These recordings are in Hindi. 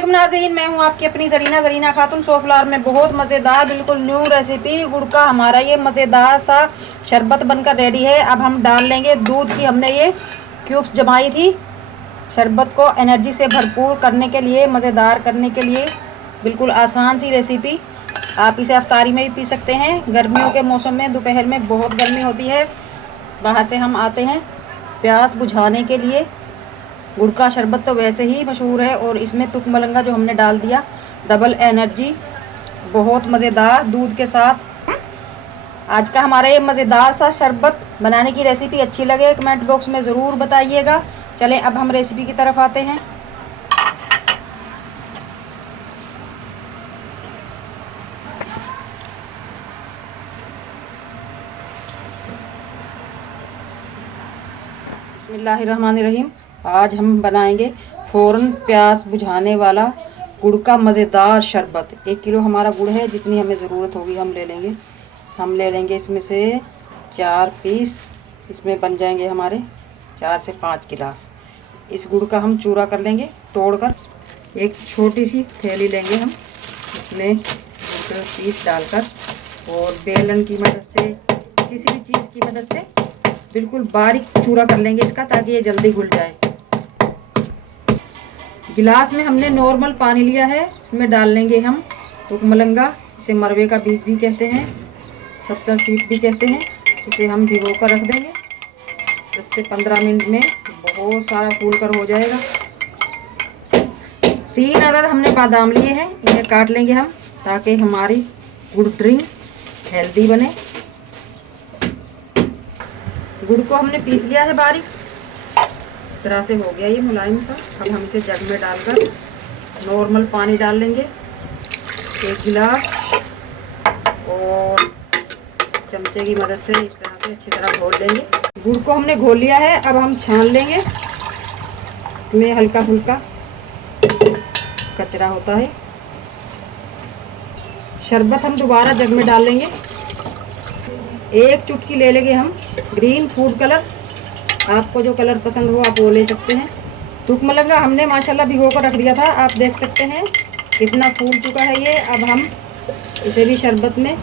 अस्सलामुअलैकुम नाज़रीन, मैं हूं आपकी अपनी ज़रीना खातून। सोफ्लावर में बहुत मज़ेदार बिल्कुल न्यू रेसिपी गुड़ का हमारा ये मज़ेदार सा शरबत बनकर रेडी है। अब हम डाल लेंगे दूध की, हमने ये क्यूब्स जमाई थी शरबत को एनर्जी से भरपूर करने के लिए, मज़ेदार करने के लिए। बिल्कुल आसान सी रेसिपी, आप इसे अफ्तारी में भी पी सकते हैं। गर्मियों के मौसम में दोपहर में बहुत गर्मी होती है, बाहर से हम आते हैं प्यास बुझाने के लिए। गुड़ का शरबत तो वैसे ही मशहूर है और इसमें तुक मलंगा जो हमने डाल दिया, डबल एनर्जी, बहुत मज़ेदार दूध के साथ। आज का हमारा ये मज़ेदार सा शरबत बनाने की रेसिपी अच्छी लगे कमेंट बॉक्स में ज़रूर बताइएगा। चलें अब हम रेसिपी की तरफ आते हैं। बिस्मिल्लाहिर्रहमानिर्रहीम। आज हम बनाएंगे फ़ौरन प्यास बुझाने वाला गुड़ का मज़ेदार शरबत। 1 किलो हमारा गुड़ है, जितनी हमें ज़रूरत होगी हम ले लेंगे इसमें से 4 पीस। इसमें बन जाएंगे हमारे 4 से 5 गिलास। इस गुड़ का हम चूरा कर लेंगे तोड़कर। एक छोटी सी थैली लेंगे हम, इसमें पीस डालकर और बेलन की मदद से, किसी भी चीज़ की मदद से बिल्कुल बारीक चूरा कर लेंगे इसका, ताकि ये जल्दी घुल जाए। गिलास में हमने नॉर्मल पानी लिया है, इसमें डाल लेंगे हम तुक मलंगा। इसे मरवे का बीज भी कहते हैं, सब्जा सीड भी कहते हैं। इसे हम भिगो कर रख देंगे। 10 से 15 मिनट में बहुत सारा फूल कर हो जाएगा। 3 अदद हमने बादाम लिए हैं, इन्हें काट लेंगे हम, ताकि हमारी गुड़ ड्रिंक हेल्दी बने। गुड़ को हमने पीस लिया है बारीक, इस तरह से हो गया ये मुलायम सा। अब हम इसे जग में डालकर नॉर्मल पानी डाल लेंगे 1 गिलास, और चमचे की मदद से इस तरह से अच्छी तरह घोल लेंगे। गुड़ को हमने घोल लिया है, अब हम छान लेंगे। इसमें हल्का फुल्का कचरा होता है। शरबत हम दोबारा जग में डाल लेंगे। 1 चुटकी ले लेंगे हम ग्रीन फूड कलर, आपको जो कलर पसंद हो आप वो ले सकते हैं। तुक मलंगा हमने माशाल्लाह भिगो कर रख दिया था, आप देख सकते हैं कितना फूल चुका है ये। अब हम इसे भी शरबत में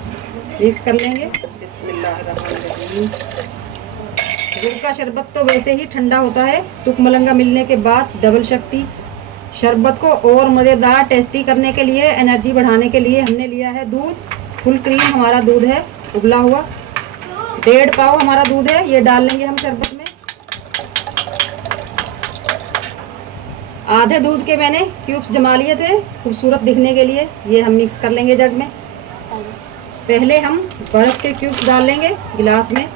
मिक्स कर लेंगे। बिस्मिल्लाहिर्रहमानिर्रहीम। गुड़ का शरबत तो वैसे ही ठंडा होता है, तुक मलंगा मिलने के बाद डबल शक्ति। शरबत को और मज़ेदार टेस्टी करने के लिए, एनर्जी बढ़ाने के लिए हमने लिया है दूध। फुल क्रीम हमारा दूध है, उबला हुआ 1.5 पाव हमारा दूध है, ये डाल लेंगे हम शरबत में। आधे दूध के मैंने क्यूब्स जमा लिए थे खूबसूरत दिखने के लिए, ये हम मिक्स कर लेंगे जग में। पहले हम बर्फ़ के क्यूब्स डाल लेंगे गिलास में,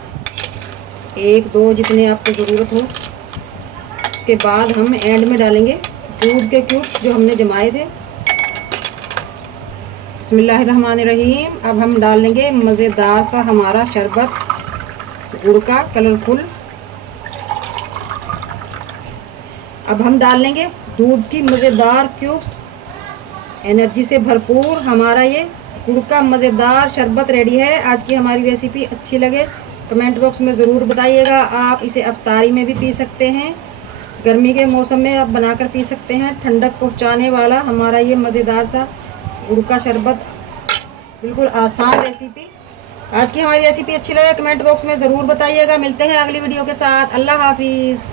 1-2 जितने आपको ज़रूरत हो। उसके बाद हम एंड में डालेंगे दूध के क्यूब्स जो हमने जमाए थे। बिस्मिल्लाहिर्रहमानिर्रहीम। अब हम डाल लेंगे मज़ेदार सा हमारा शरबत गुड़ का कलरफुल। अब हम डाल लेंगे दूध की मज़ेदार क्यूब्स। एनर्जी से भरपूर हमारा ये गुड़ का मज़ेदार शरबत रेडी है। आज की हमारी रेसिपी अच्छी लगे कमेंट बॉक्स में ज़रूर बताइएगा। आप इसे अफ्तारी में भी पी सकते हैं, गर्मी के मौसम में आप बनाकर पी सकते हैं। ठंडक पहुंचाने वाला हमारा ये मज़ेदार सा गुड़ का शरबत, बिल्कुल आसान रेसिपी। आज की हमारी रेसिपी अच्छी लगे कमेंट बॉक्स में ज़रूर बताइएगा। मिलते हैं अगली वीडियो के साथ। अल्लाह हाफिज़।